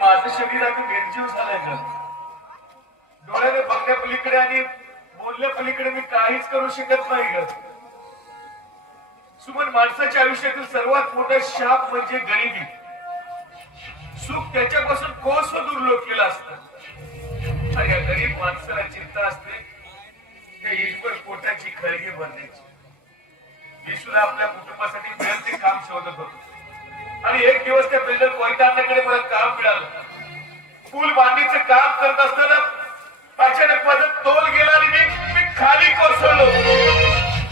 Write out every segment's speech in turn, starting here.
माझं शरीर आता निर्जीव झालंय का? डोळ्याने बघण्या पलीकडे आणि बोलण्या पलीकडे मी काहीच करू शकत नाही ग. सुमन, माणसाच्या आयुष्यातील सर्वात मोठा शाप म्हणजे गरिबी. सुख त्याच्यापासून कोस दूर लोटलेलं असतं. या गरीब माणसाला चिंता असते त्या ईश्वर पोटाची खळगी भरण्याची. विशूला आपल्या कुटुंबासाठी मिळेल ते काम शोधत होतो आणि एक दिवस त्या बिल्डर कोयतांकडे मला काम मिळालं. पूल बांधणीचं काम करत असताना अचानक माझा तोल गेला आणि मी खाली कोसळलो.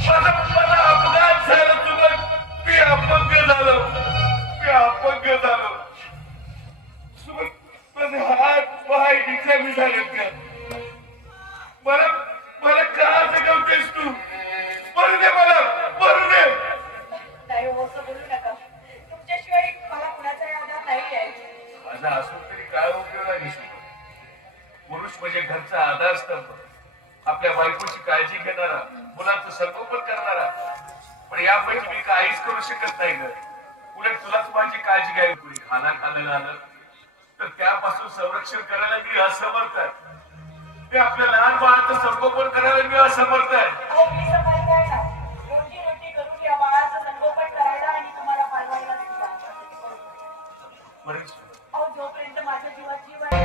माझा अपघात झाला. तुला मी अपंग झालो. माझे हात पाय निकामी झालेत का? मला का जगवतेस तू? मरू दे, मला मरू दे. नाही हो, असं बोलू नका. तुमच्याशिवाय मला कुणाचा आधार नाही आहे. माझा असून तरी काय उपयोग आहे? पुरुष म्हणजे घरचा आधारस्तंभ, आपल्या बायकोची काळजी घेणारा, मुलांचं संगोपन करणारा. पण यापैकी मी काहीच करू शकत नाही ग. उलट तुलाच माझी काळजी घ्यावी. कुणी खाना खाल्लेला आलं तर त्यापासून संरक्षण करायला मी असमर्थ आहे. ते आपल्या लहान बाळाचं संगोपन करायला मी असमर्थ आहे. रोजी रोटी करून या बाळाचं संगोपन करायला आणि तुम्हाला पालवायला जोपर्यंत माझ्या जीवात जीव आहे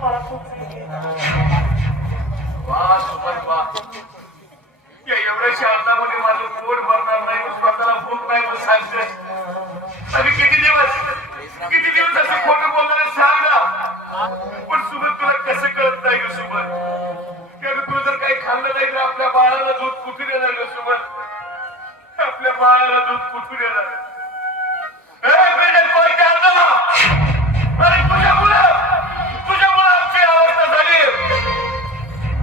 मला खूप एवढ्याशा अन्नामध्ये माझं पोट भरणार नाही, स्वतःला भूक नाही म्हणून सांगते. आणि किती दिवस असं खोटं बोलणार सांग ना. पण सुमन, तुला कसं कळत नाही ग सुमन? कारण तुला जर काही खाल्लं नाही तर आपल्या बाळाला दूध कुठून येणार ग सुमन? आपल्या बाळाला दूध कुठून येणार? तुझ्यामुळे आमची अवस्था झाली.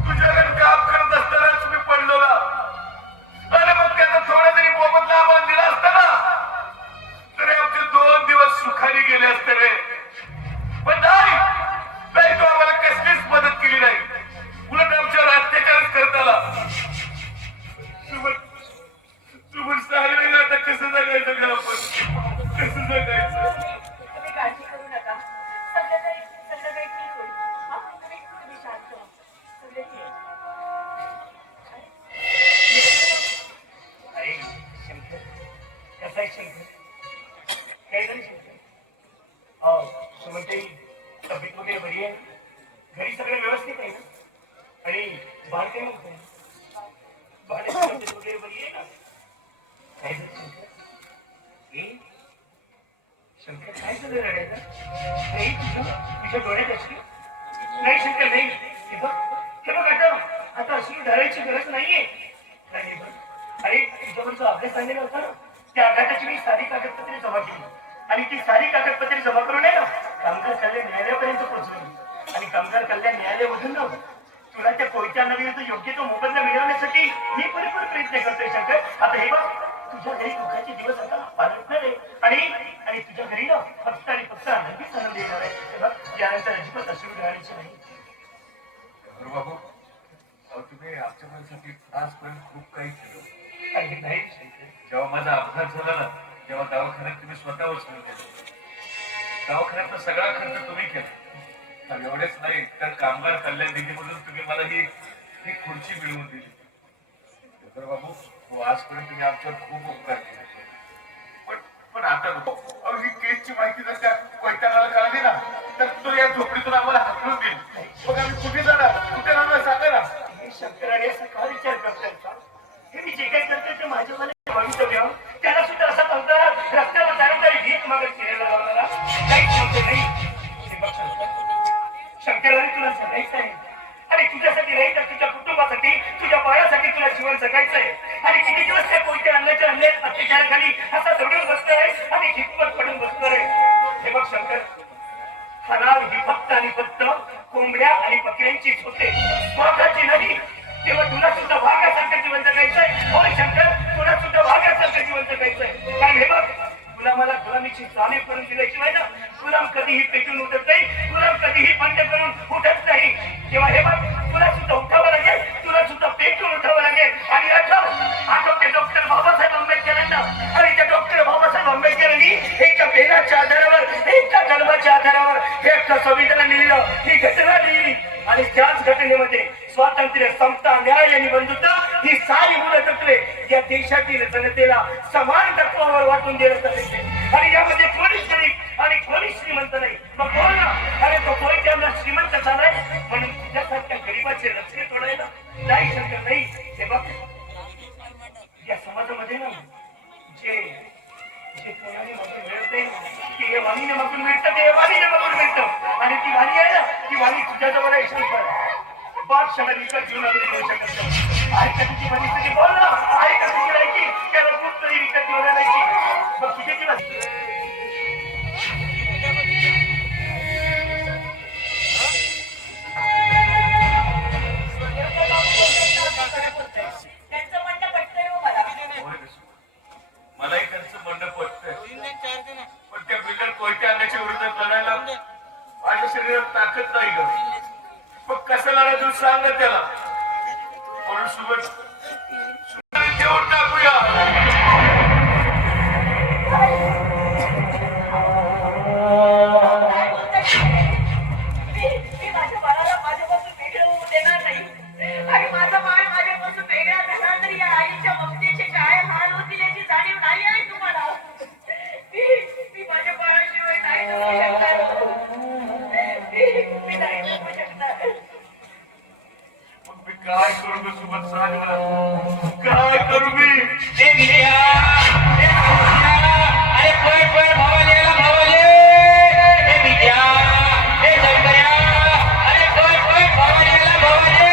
तुझ्याकडे काम करत असताना तुम्ही पडलो ना. आणि मग त्याचा थोडा तरी मोबदला आम्हाला दिला असता ना तरी आमचे 2 दिवस सुखाने गेले असते रे. पण नाही, तू आम्हाला कसलीच मदत केली नाही. उलट आमच्यावर अत्याचारच करत आला. सुमन जो अभ्यास सांगितला होता ना, त्या आघाताची मी सारी कागदपत्रे जमा केली आणि ती सारी कागदपत्रे जमा करून आहे ना कामगार कल्याण न्यायालयापर्यंत पोहोचली आणि कामगार कल्याण न्यायालयामधून ना तुला त्या कोयत्या नवीन योग्य तो मोबदला मिळवण्यासाठी मी परिपूर्ण प्रयत्न करतोय शंकर. आता हे बघ तुझ्या घरी दुःखाचे दिवस आता पालटणार आहे आणि तुझ्या घरी ना फक्त आणि फक्त आनंदीच आनंद येणार आहे. हे बघ यानंतर अजिबात अशी राहायची नाही. बाबू अहो तुम्ही आमच्या मुलासाठी आजपर्यंत खूप काही केलं. काही नाही शंकर. जेव्हा माझा अपघात झाला ना तेव्हा दवाखान्यात तुम्ही स्वतः उचलून गेले. दवाखान्यातला सगळा खर्च तुम्ही केला. एवढेच नाही तर कामगार कल्याण निधीमधून तुम्ही मला ही खुर्ची मिळवून दिली. बाबू हो आजपर्यंत तुम्ही आमच्यावर खूप उपकार केले. पण आता नको. अहो ही केसची माहिती जर त्या कोयत्याला कळली ना तर तो या झोपडीतून आम्हाला हाकलून देईल. मग आम्ही कुठे जाणार कुठे राहणार सांगा ना. हे शंकराने असा का विचार करताय का? हे मी जे काही करतोय ते माझ्या मला भवितव्य त्याला सुद्धा असा म्हणताना रस्त्यावर जाणारी भीक मागत केलेला लावणारा काहीच नव्हतं नाही. हे बघ शंकराने तुला जगायचं आहे आणि तुझ्यासाठी नाही तर तुझ्या कुटुंबासाठी तुझ्या बाळासाठी तुला जीवन जगायचं आहे. आणि किती दिवस त्या कोणत्या अन्नाच्या अन्याय अत्याचाराखाली असा दडून बसणार आहे आणि हिकमत पडून बसणार आहे. हे बघ शंकर हलाल ही फक्त आणि फक्त कोंबड्या आणि बकऱ्यांचीच होते स्वतःची नाही. तेव्हा तुला सुद्धा भागासारखं जीवन जगायचंय. होय शंकर तुला सुद्धा भागासारखं जीवन जगायचंय. कारण हे बघ तुला मला गुलामीची जाणीव करून दिल्याशिवाय ना गुलाम कधीही पेटून उठत नाही. गुलाम कधीही बंद करून उठत नाही. तेव्हा हे बघ तुला सुद्धा उठावं लागेल. तुला सुद्धा पेटून उठावं लागेल. आणि आठव ते डॉक्टर बाबासाहेब आंबेडकरांना आणि त्या डॉक्टर बाबासाहेब आंबेडकरांनी एका बेलाच्या आधारावर एका जन्माच्या आधारावर हे संविधान लिहिलं ही घटना लिहिली आणि त्याच घटनेमध्ये स्वातंत्र्य समता न्याय आणि बंधुता ही सारी मूलतत्वे या देशातील जनतेला समान तत्वावर वाटून दिलं जाते. आणि यामध्ये कोणीच गरीब आणि कोणीच श्रीमंत नाही. मग बोल ना अरे तो कोणी त्यांना श्रीमंत झालाय म्हणून तुझ्यासारख्या गरीबाचे रस्ते तोडायला नाही शंकर नाही. हे बघ या समाजामध्ये ना जे कोणाने मागून मिळते की हे वाणीने मागून मिळतं ते वाणीने मागून मिळतं. आणि ती वाणी आहे ना ती वाणी तुझ्याजवळ आहे शंकर. बादशाला विकत घेऊन आम्ही देऊ शकत नाही. आई का तुझी परिस्थिती बोल ना. आई का तुझी राहायची त्याला खूप तरी विकत घेऊन आणायची. मग तुझे दिवस त्यांचं म्हणणं पटतंय हो मला. मलाही त्यांचं म्हणणं पटतंय. पण त्या बिल्डर कोयत्या आणण्याच्या विरोधात लढायला माझ्या शरीरात ताकद नाही ग. मग कसं लढा तू सांग ना त्याला. म्हणून सुबत देऊन टाकूया. मी माझ्या बाळाला माझ्यापासून वेगळं होऊ देणार नाही आणि माझा बाळ माझ्यापासून वेगळा झाला तरी या आईच्या ममतेचे काय हाल होतील याची जाणीव नाही आहे तुम्हाला. मी माझ्या बाळाशिवाय नाही जगू शकणार. मी नाही जगू शकणार. मग मी काय करू ग सुबत सांग मला. काय करू मी. अरे पळ पळ भावाले भावाले हे विद्या हे शंकर्या अरे पळ पळ भावाले भावाले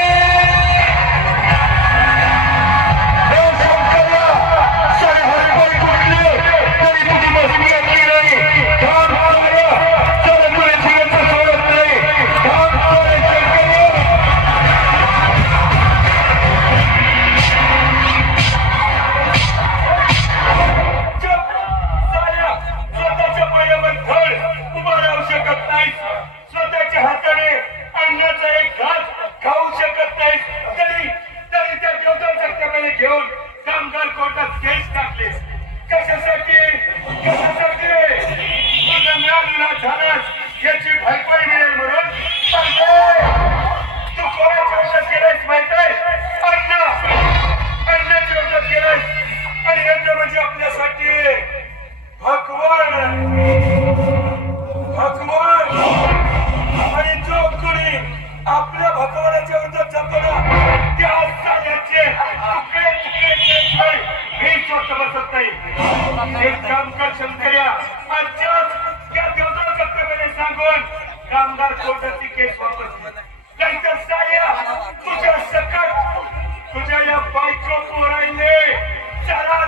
हे शंकर्या सारे हरिपाई कुठले तरी तुझी मस्ती ऐकली नाही. थांब साऱ्या चल तुला जिवंत सोडत नाही. थांब सारे शंकर्या. स्वतःच्या पायावर धड उभा राहू शकत नाहीस. स्वतःच्या हाताने अन्नाचा एक घास खाऊ शकत नाहीस. तरी त्या देवताकडे घेऊन कामगार कोर्टात केस टाकलेस. कशासाठी रे. तुझा न्याय झालास याची भरपाई मिळेल म्हणून. पण तू कोणाच्या विरोधात गेलायस माहित आहे. अन्नाच्या विरोधात गेलायस. आणि अन्न म्हणजे आपल्यासाठी भगवान आणि जो कोणी आपल्या भगवानाच्या विरोधात जातो ना त्या साल्याचे तुकडे केल्याशिवाय मी स्वतः बसत नाही. एक काम कर शंकर्या आजच्याच त्या देवताकडे सांगून कामगार कोर्टाची केस वापस घे. नाहीतर साल्या तुझ्या सकट तुझ्या या बायको पोरांनी चला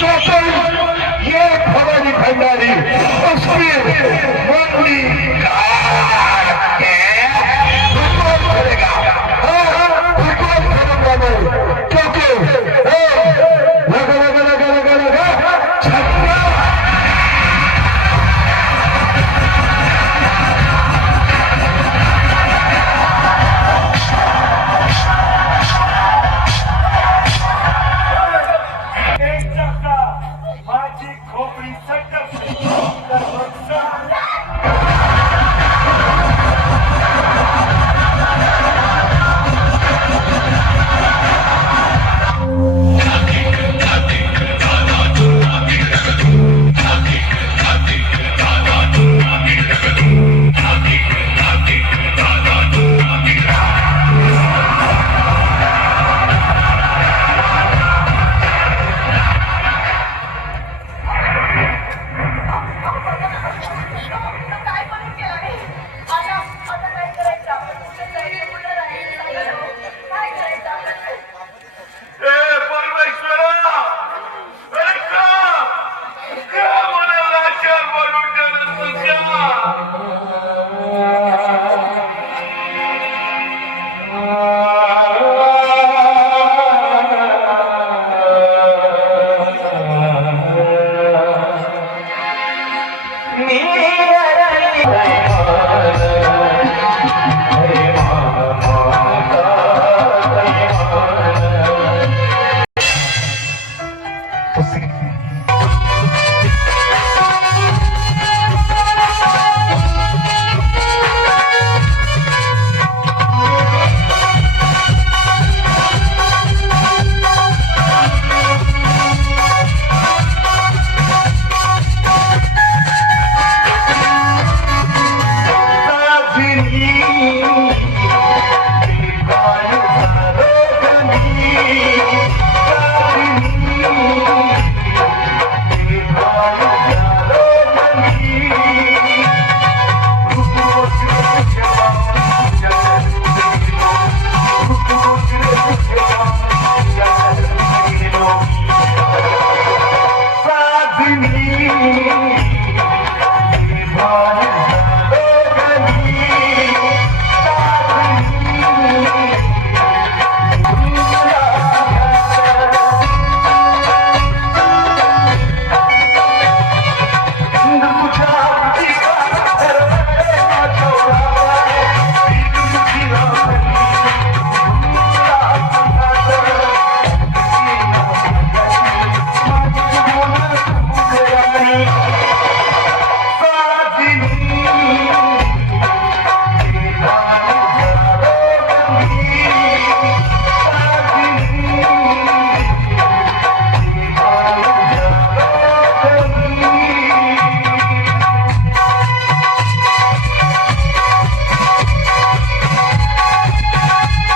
तो ये भवानी भंडारी उसकी मंगली करेगा क्योंकि लगा लगा लगा लगा लगा छक्का एक चक्का माझी खोपडी सटकली तर बघ काय बनवून केलं आहे? आता काय करायचं आपण? कुठे जायचं? कुठं राहायचं? काय करायचं आपण? ए परमेश्वरा ऐका का मला लाचार बनवून ठेवलं तुझ्या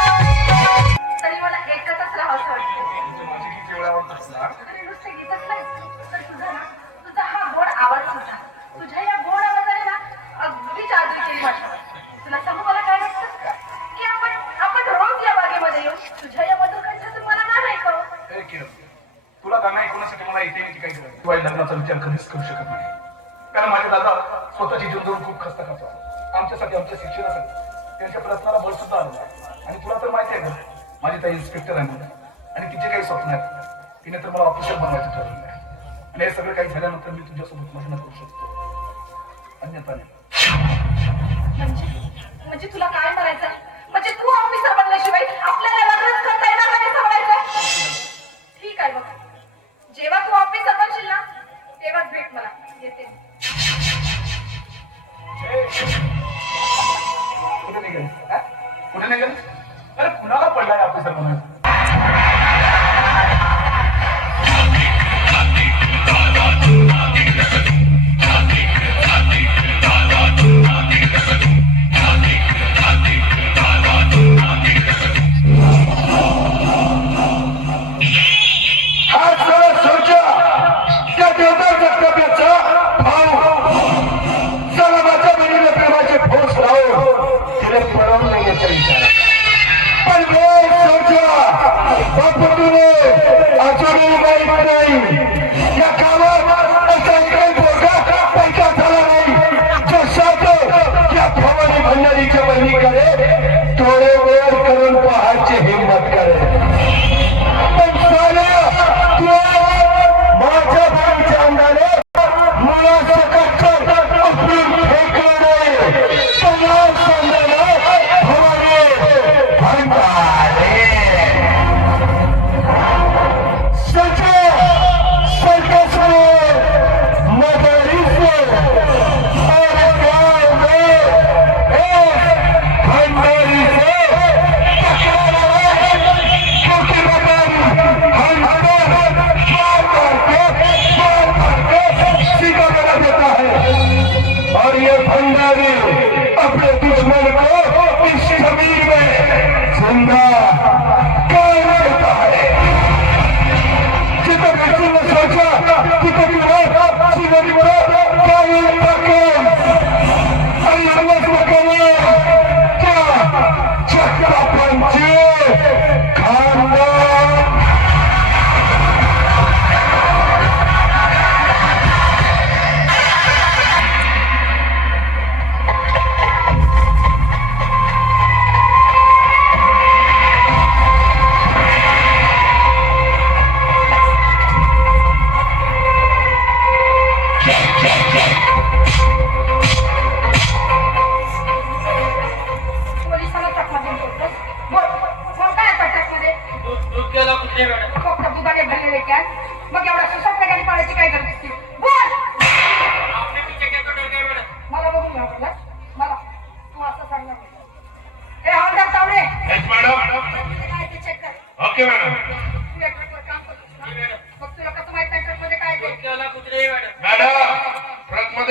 तरी मला एकत्रच राहावंसं वाटतं. अरे नुसतं गीतच नाही, तर तुझा हा गोड आवाज सुद्धा. तुझ्या या गोड आवाजाने ना अगदी जादू केली वाटतं. तुला सांगू मला काय वाटतं? की आपण रोज या बागेमध्ये येऊ. तुझ्या या मधुर कंठातून मला गाणं ऐकावं. तुला गाणं ऐकण्यासाठी मला इथे यायची काही गरज नाही. शिवाय लग्नाचा विचार कधीच करू शकत नाही. कारण माझे दादा स्वतःची जीवन देऊन खूप खस्त खातात आमच्यासाठी आमच्या शिक्षणासाठी. त्यांच्या प्रयत्नाला बळ सुद्धा आलं आणि तुला तर माहिती आहे ना माझी ताई इन्स्पेक्टर आहे म्हणून आणि तिचे काही स्वप्न आहेत. तिने तर मला ऑफिसर बनवायचं ठरवलं आहे आणि हे सगळं काही झाल्यानंतर मी तुझ्यासोबत लग्न करू शकतो अन्यथा नाही. म्हणजे तुला काय म्हणायचं? म्हणजे तू ऑफिसर बनल्याशिवाय आपल्याला लग्नच करता येणार नाही म्हणायचं? ठीक आहे बघ, जेव्हा तू ऑफिसर बनशील ना तेव्हाच भेट मला. येते. कुठे निघाली कुठे निघाली? अरे कुणाला पडलाय ऑफिसर बनवायचं? हात जरा सोचा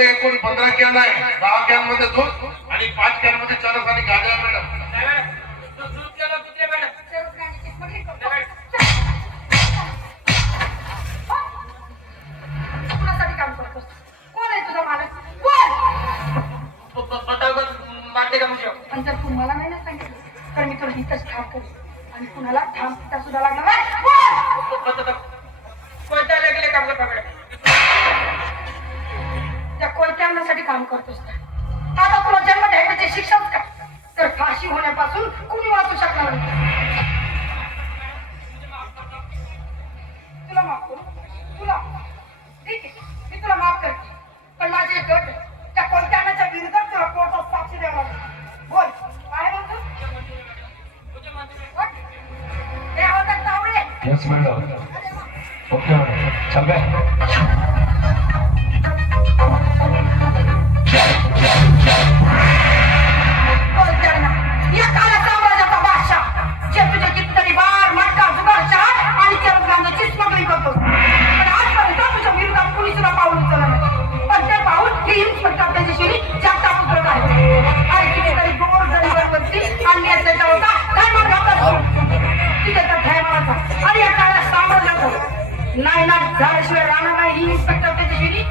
मध्ये एकूण 15 कॅन आहे. 10 कॅन मध्ये दूध आणि 5 कॅन मध्ये चरस आणि गाजर मॅडम. कुणासाठी काम करतोस? कोण आहे तुझा मालक? कोण? पण जर तू मला नाही ना सांगितलं तर मी तुला इथंच ठाम करेन आणि कुणाला ठाम पिता सुद्धा लागणार नाही. त्या कोणत्यासाठी काम करतोस का? आता तुला जन्म घ्यायची शिक्षाच का? तर फाशी होण्यापासून कुणी वाचू शकणार नाही. तुला माफ करू? तुला ठीक आहे, मी तुला माफ करते. पण माझी एक अट आहे. त्या कोणत्याच्या विरोधात तुला कोर्टात साक्षी द्यावं लागेल. बोल, काय म्हणतो? हे होतात Tawde. Yes madam. Okay madam. चल बे. कोणत्यांना? या काळ्या साम्राज्याचा बादशाह जे तुझे कितीतरी बार मटका जुगारच्या आणि चरमगांची स्मगलिंग करतो. पण आजपर्यंत तुझ्या विरोधात कुणी सुद्धा पाऊल उचललं नाही. पण ते पाऊल ही इन्स्पेक्टर त्याच्याशी जागता पुत्रक आहे. आणि कितीतरी गोर जरीवरती आणि त्याच्या होता धर्मात घातला तिथे तर धर्माचा आणि या काळ्या साम्राज्याचा नाही ना झाल्याशिवाय राहणार नाही. ही इन्स्पेक्टर त्याच्याशी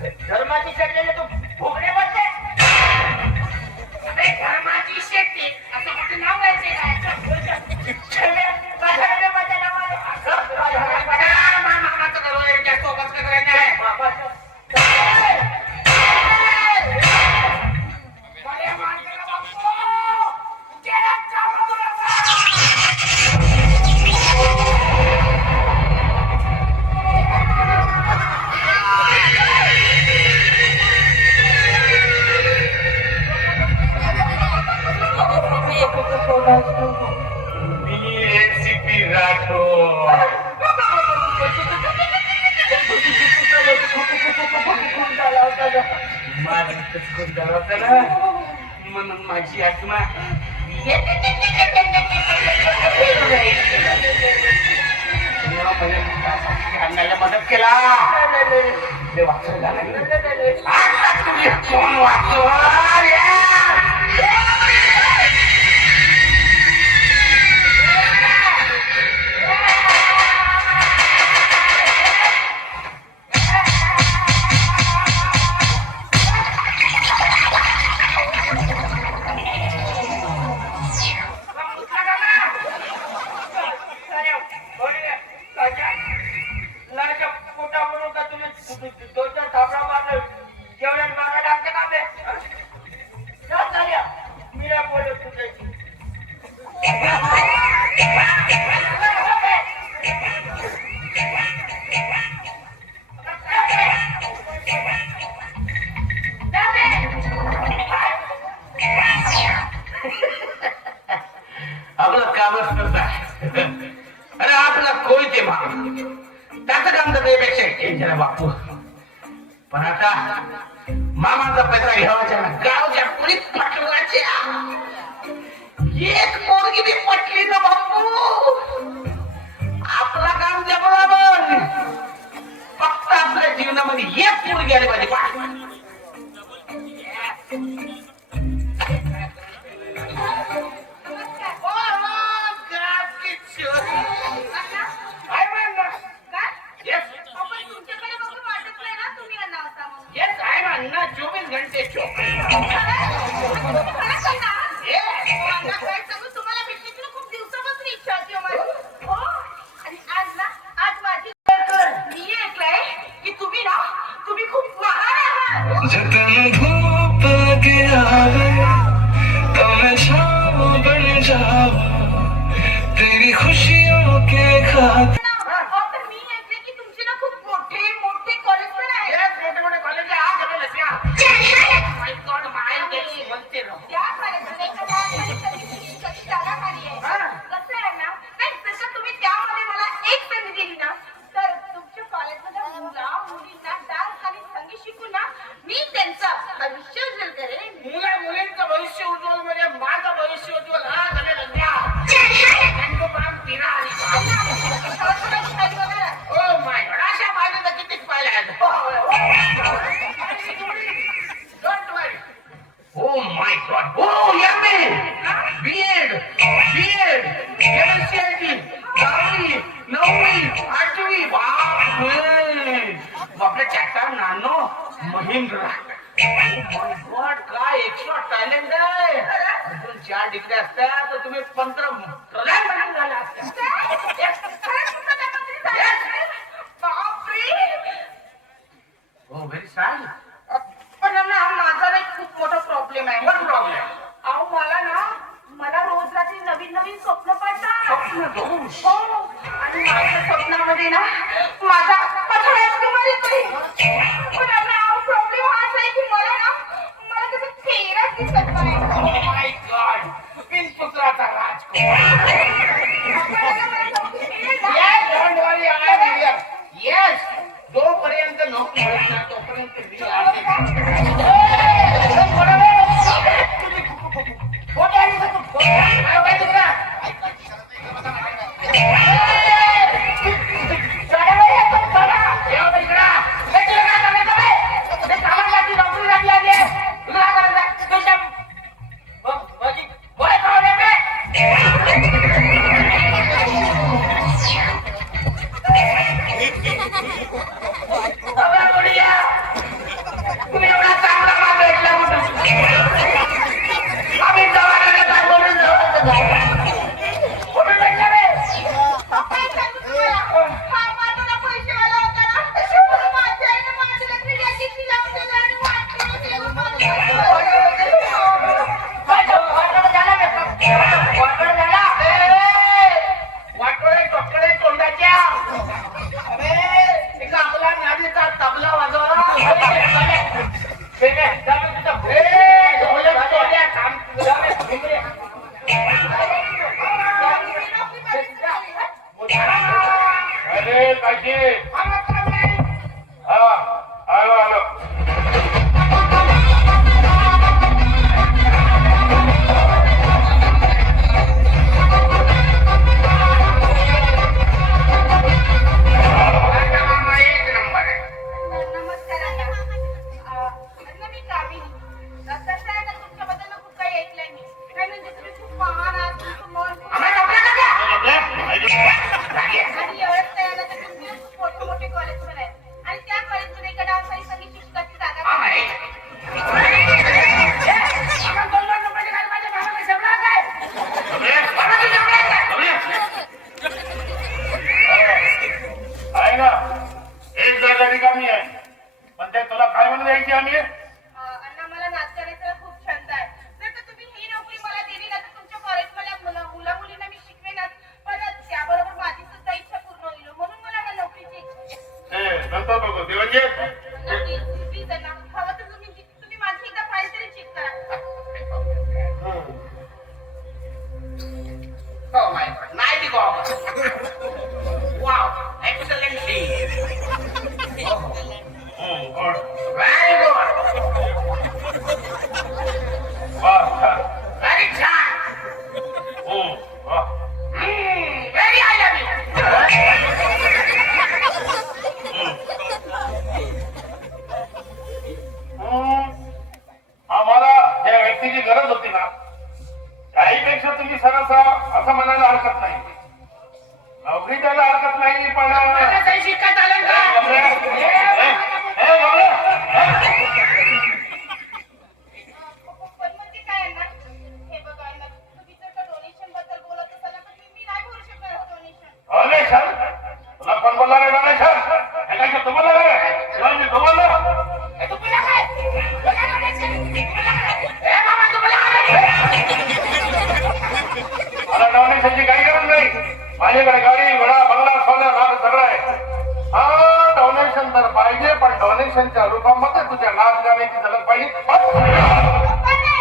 धर्माची चढलेले तू फुगणे बसते अरे धर्माची शेती असं कुठे नाव द्यायचे काय माझ्या नावाने मामाचं घर जास्त वापस करायचं आहे मी एसीपी राठोड. म्हणून माझी आत्मा आणण्याला मदत केला ते वाचवला नाही. आता तुम्ही कोण वाचवा आपलं कामच करतात अरे आपला कोय ते भाग त्याचं काम तर त्यापेक्षा टेन्शन बापू पण आता मामाचा पैसा घ्यावाच्या गावच्या कुणीच पाठवायचे एक पोरगी बी पटली ना बापू आपला काम द्या बरोबर फक्त आपल्या जीवनामध्ये एक पोरगी आली पाहिजे जतन धूप के आवे तो मैं छाँव बन जाऊं तेरी खुशियों के खातिर. मुलींचं भविष्य उज्ज्वल म्हणजे माझं भविष्य उज्ज्वल हा झालेलं ओ माय गॉड अशा माझ्या तर कितीच पाहिल्या आहेत don't worry oh my God oh MA BEd MSc दहावी नववी आठवी बापरे चॅप्टर नानो महेंद्र गॉड काय एक्स्ट्रा टॅलेंट आहे अजून 4 डिग्री असतात तर तुम्ही प्रधानमंत्री झाला हो व्हेरी सॉरी पण ना माझा एक खूप मोठा प्रॉब्लेम आहे. व्हॉट प्रॉब्लेम अहो मला रोज रात्री नवीन स्वप्न पडतात. हो आणि माझ्या स्वप्नामध्ये ना माझा पथड्यात कुमारी पण प्रॉब्लेम हाच आहे की मला कसं चेहराच दिसत नाही. माय गॉड पिनपुत्राचा राजकुमार don't worry I hear yes जोपर्यंत नोकरी मिळत नाही तोपर्यंत मी अरे काशी हा आलो आलो नमस्कार अण्णा. अण्णा मी कामिनी. तसं आहे ना तुमच्याबद्दल खूप काही ऐकलंय मी. काय म्हणजे तुम्ही खूप महान आहात, तुमचं मन खूप- आणि एवढंच काय ना तर तुम्ही खूप मोठे कॉलेज पण आहेत. आणि त्या कॉलेजमध्ये एका डान्स आणि संगीत शिक्षकाची जागा पण आहे. आहे ना एक जागा रिकामी आहे पण ते तुला काय म्हणून द्यायची आम्ही अण्णा मला नाच करायचा खूप छंद आहे. जर का तुम्ही ही नोकरी मला दिली ना तर तुमच्या कॉलेजमधल्या मुला-मुलींना मी शिकवेनच. पण त्याबरोबर माझी सुद्धा इच्छा पूर्ण होईल. म्हणून मला ना नोकरीची इच्छा आहे. ते नंतर बघू ते म्हणजे प्लीज अण्णा, हवं तर तुम्ही माझी एकदा फाईल तरी चेक करा. Oh my God, 90 goggles. Wow, excellent scene. Good Very good. वा छान Very छान. वा Very I love you. आम्हाला ज्या व्यक्तीची गरज होती ना त्याहीपेक्षा तुम्ही सरस असं म्हणायला हरकत नाही नोकरी द्यायला हरकत नाही पण मला काही शिकत आलं का? पण म्हणजे काय अण्णा? हे बघा अण्णा, तुम्ही जर का डोनेशन बद्दल बोलत असाल ना, तर मी नाही भरू शकणार हो डोनेशन. डोनेशन तुला कोण बोलला रे डोनेशन हे काय तू बोलला रे तुला मी तू बोललो तू बोला काय? बोला donation. ए बाबा तू बोला काय? मला डोनेशनची काही गरज नाही माझ्याकडे गाडी घोडा बंगला सोनं नाग सगळं आहे हा डोनेशन तर पाहिजे पण डोनेशनच्या रूपामध्ये तुझ्या नाच गाण्याची झलक पाहिजे पण नाही,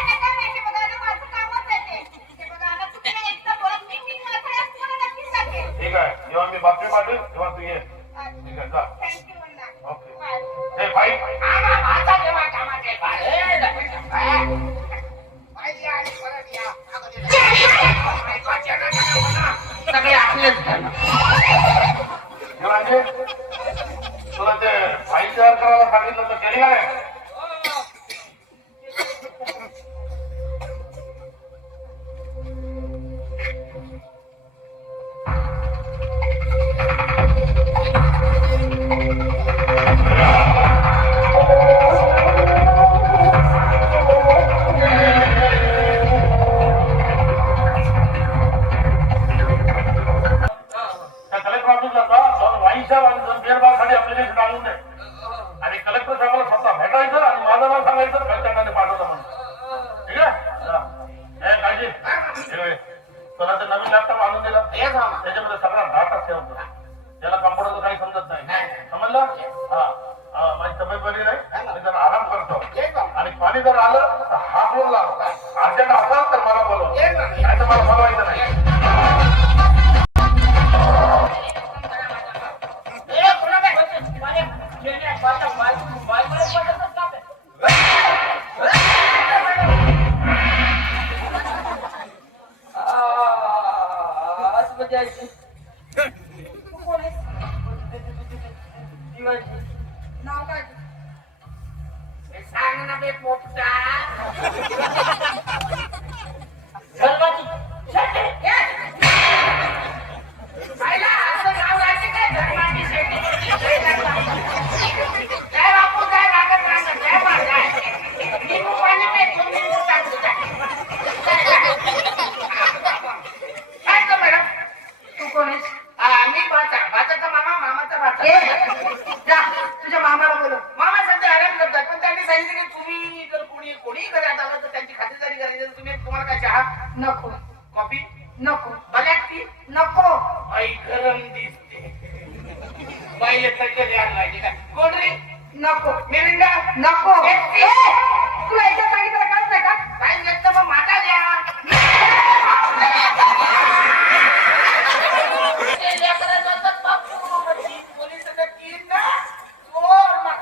नका नाही. हे बघा अण्णा, माझं कामच आहे ते. हे बघा अण्णा, तुम्ही ना एकदा बोला, मी माझ्या तुम्हाला नक्कीच सांगेन. ठीक आहे जेव्हा मी बातमी पाठवेल तेव्हा तू ये ठीक आहे जा Thank you, Anna. Okay Bye. हे फाईट आम्हा भाचा जेव्हा कामाचे पाहिजे सगळे आपलेच झालं. म्हणजे तुला ते फाईल तयार करायला सांगितलं तर केली काय त्या कलेक्टर ऑफिसला जा जाऊन वाईसाहेब आणि दोन बिअरबारसाठी अप्लिकेशन आणून दे आणि कलेक्टर साहेबाला स्वतः भेटायचं आणि माझं नाव सांगायचं घरच्यांना पाठवतो म्हणून ठीक आहे जा. हे काळजी हे तुला ते नवीन लॅपटॉप आणून दिला हेच मामा. त्याच्यामध्ये सगळा डाटा सेव्ह होतो त्याला कम्प्युटरचं काही समजत नाही समजलं हा माझी तब्येत बरी नाही मी जरा आराम करतो आणि पाणी जर आलं तर हात लाव अर्जंट असाल तर मला बोलव नाही तर मला बोलवायचं नाही नाव काय? सांग ना बे पोपटा. आईला असं नाव राहते काय धर्माची शेती? काय बापू काय लागत राहतं काय बा काय निंबू पाणी पेटून निंबू टाकतो काय तो मॅडम तू कोण आहेस? मी बाचाचा मामा मामाचा बाचा जा, तुझ्या मामाला बोलव. मामा सध्या आराम करतात पण त्यांनी सांगितलं की तुम्ही जर कोणी घरात आलं तर त्यांची खातिरदारी करायची तर तुम्ही तुम्हाला काय चहा नको कॉफी नको ब्लॅक टी नको. आई गरम दिसते बाई यायला पाहिजे काय कोल्ड्रिंक नको मिरिंडा नको तुला एकदा सांगितलं कळत नाही का काय घेतलं मग माझा द्या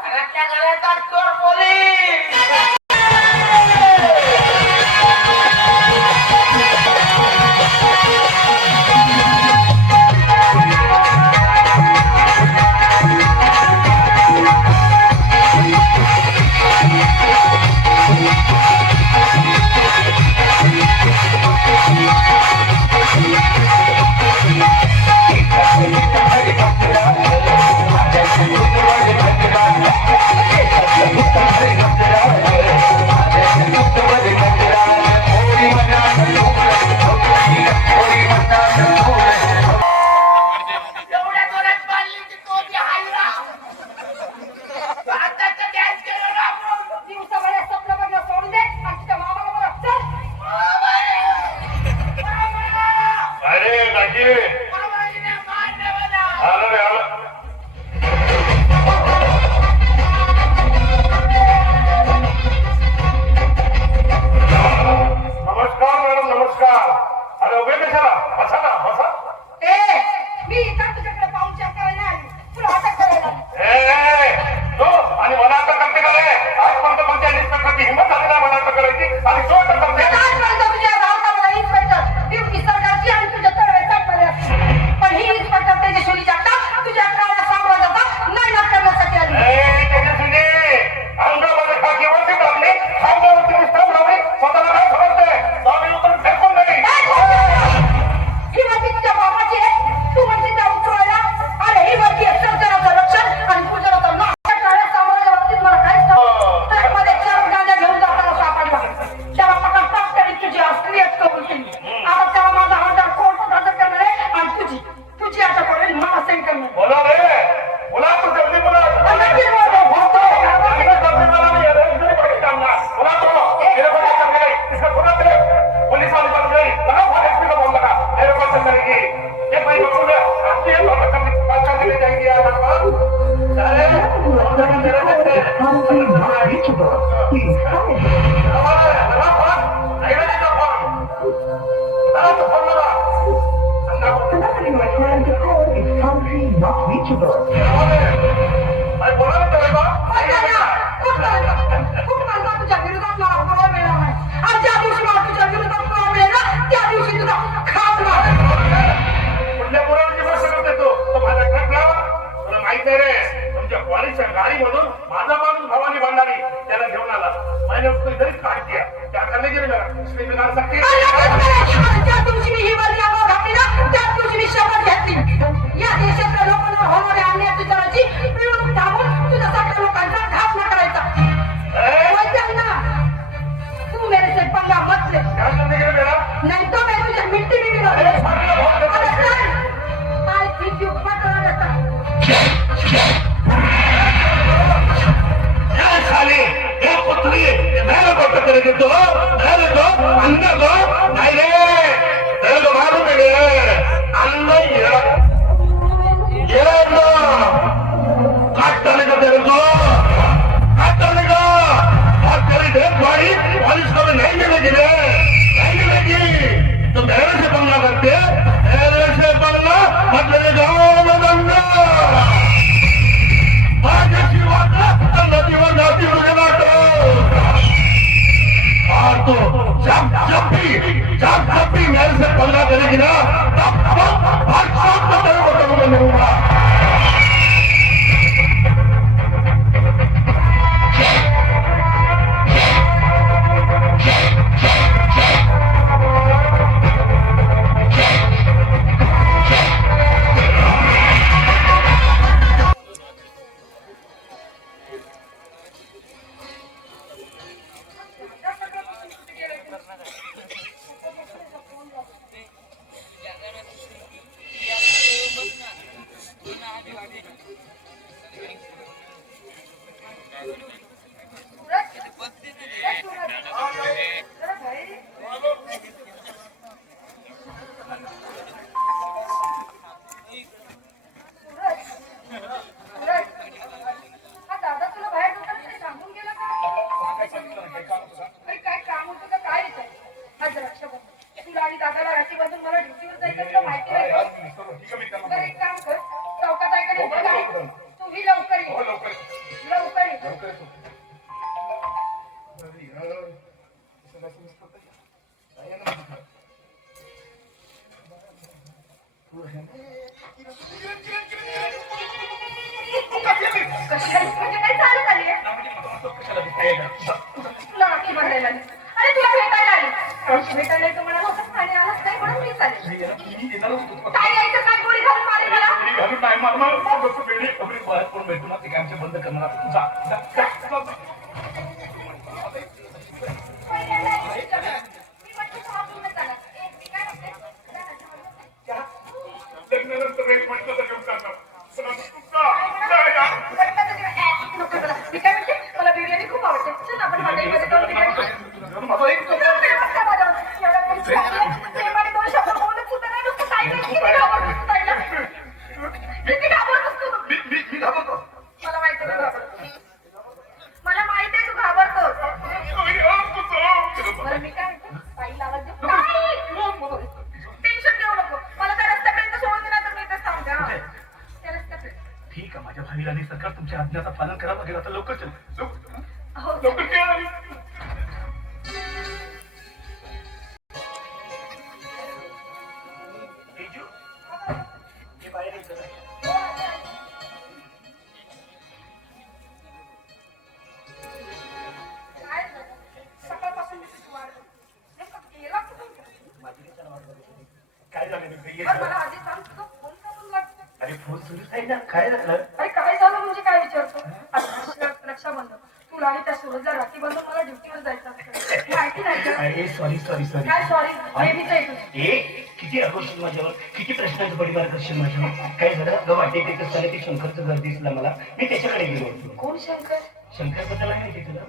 घरातल्या घरात चोर पोलीस एवढ्या जोरात बांधली की तो बी हालला. आता तर dance केलं ना आपण. दिवसाभरात स्वप्न बघणं सोडून दे आणि तुझ्या मामाला बोला चल अरे गाजी बाबाजीने मारलं मला. आलं रे आलं नमस्कार मॅडम नमस्कार अरे उभे कशाला बसा ना बसा ए मी इथं तुझ्याकडे पाहून चेक करायला आली तुला अटक करायला आली. तो आणि मला आता करते काय आजपर्यंत कोणत्या इन्स्पेक्टरची हिंमत झाली नाही मला आता करायची आणि तो आता करते आजपर्यंत तुझ्या गावाला इन्स्पेक्टर ड्युटी सरकारची आणि तुझ्या तळव्यात टाकणारे असते. पण ही इन्स्पेक्टर तेजस्विनी जगताप तुझ्या काळ्या साम्राज्याचा नायनाट करण्यासाठी आली. तेजस्विनी अंगामध्ये खाकी वरती टाकली खांद्यावरती विश्राम लावली स्वतःला काय समजते स्वामी उतरून फेकून नाही ही वरती तुझ्या बापाची आहे तू म्हणजे त्या उतरायला आणि ही वरती सर्जनाचं रक्षण आणि पूजनाचं नाश. त्या काळ्या साम्राज्याबाबतीत मला काहीच नव्हतं. ट्रकमध्ये चार गाड्या घेऊन जाताना सापडला त्याला पकड टाकताना तुझी असलियत कबूल केली. आता त्याला माझा हात कोर्टात हजर करणार आहे आणि तुझी अटक होईल मला सेंड करणार. बोला रे बोला तू जल्दी बोला नक्की बोला. बोला तो मेरे को लेकर गए इसका खुदा थे पुलिस वाले बन गई लगा फोन एसपी को बोल लगा मेरे को चल करेगी ये भाई बकूल है आप ये बात करने बात करने ले जाएंगे यार आप अरे मेरे से लगा फोन नहीं लगा फोन लगा तो फोन लगा अरे बोला ना तेरे को खूप मानला तुझ्या विरोधात मला पुरावा मिळाला नाही. आणि ज्या दिवशी मला तुझ्या विरोधात पुरावा मिळेल ना त्या दिवशी तुला खाणार. कुठल्या मुलांची गोष्ट करते तो माझा ट्रक लावा तुला माहित आहे रे तुमच्या कॉलेजच्या गाडीमधून माझा माणूस भवानी भंडारी त्याला घेऊन आला मैंने उसको इधर ही काट दिया क्या करने के लिए मेरा इसमें बिगाड़ सकती है ज्या दिवशी मी ही वर्दी अंगावर घातली ना त्याच दिवशी मी शपथ घेतली या देशातल्या लोकांवर होणाऱ्या अन्याय अत्याचाराची मिळून थांबून तुझ्यासारख्या लोकांचा घात न करायचा. वैद्यांना तू मेरे से पंगा मत ले क्या करने के लिए मेरा नहीं तो मैं तुझे मिट्टी में मिला I think you better understand. खाली एक पुतली मेरे को टक्कर दे दो मेरे को अंदर दो नहीं रे तेरे को मालूम है अंदर ये लो काटने का तेरे को काटने का और तेरी डेड बॉडी पुलिस को नहीं मिलेगी रे नहीं मिलेगी तो मेरे से पंगा करते मेरे से पंगा मतलब गाँव में दंगा और तो जब भी मेरे से पंगा करेगी ना तब हर शौक में तेरे को करूंगा मिलूंगा लवकर येतो. अरे यार, असं काय समजतं का? काय आहे ना माझं? म्हणजे काय चालत आली आहे? कशाला भेटायला? तुला नक्की बनलेला नाही. अरे तुला भेटायला आली. भेटायला येतो म्हणाला होता आणि आलाच नाही म्हणून मी चालेल. मी येणार होतो. काय यायचं काय गोळी घालून मारेल मला? घालून नाही मारणार. वेळी एवढी बाहेर कोण भेटू ना ते काय आमचे बंद करणार. जा, जा, जा, जा, जा. मी म्हटलं सहा पूर्ण झाला. मी काय म्हणते? लग्नानंतर एक म्हटलं तर घेऊन जाणार. पण आता तुमचा जा, जा. नको तुला. मी काय म्हणते? मला बिर्याणी खूप आवडते. चल आपण हॉटेलमध्ये जाऊन बिर्याणी खाऊ. माझा एक प्रेमाने दोन शब्द बोलत सुद्धा नाही. नुसतं काय नाही. किती घाबरतोस तू ताईला? किती घाबरतोस तू? मी घाबरतो. मला माहिती आहे तू घाबरतोस. मला माहिती आहे तू घाबरतोस. बरं मी काय म्हणते? ताईला आवाज देऊ. ताई! टेन्शन घेऊ नको. मला त्या रस्त्यापर्यंत सोडून दिला तर मी इथेच थांबते हा. त्या रस्त्यापर्यंत. ठीक आहे, माझ्या भाईला आणि सरकार तुमच्या आज्ञाचं पालन करावं लागेल. आता लवकर चल. हो. लवकर चल. तेजू, हे बाहेर येतं नाही. काय झालं? सकाळपासून मी तुझी वाट बघते. नेमकं गेला कुठून? माझी कशाला वाट बघत होती? काय झालं नेमकं? ये बरं ना. मला आधी सांग तुझा फोन का म्हणून लागतो? अरे फोन सुरूच आहे ना. काय झालं? अरे काय झालं म्हणजे काय विचारतो? आता रक्षाबंधन तुला आणि त्या सूरजला राखी बांधून मला ड्युटीवर जायचं असतं. माहिती नाही का? अरे सॉरी सॉरी सॉरी. काय सॉरी नेहमीच आहे तुझं. ए किती रागवशील माझ्यावर, किती प्रश्नांचं बडीमार करशील माझ्यावर. काय झालं ग? वाटे तिथं झालं ते शंकरचं घर दिसलं मला. मी त्याच्याकडे गेलो होतो. कोण शंकर? शंकर बद्दल आहे माहिती तुला?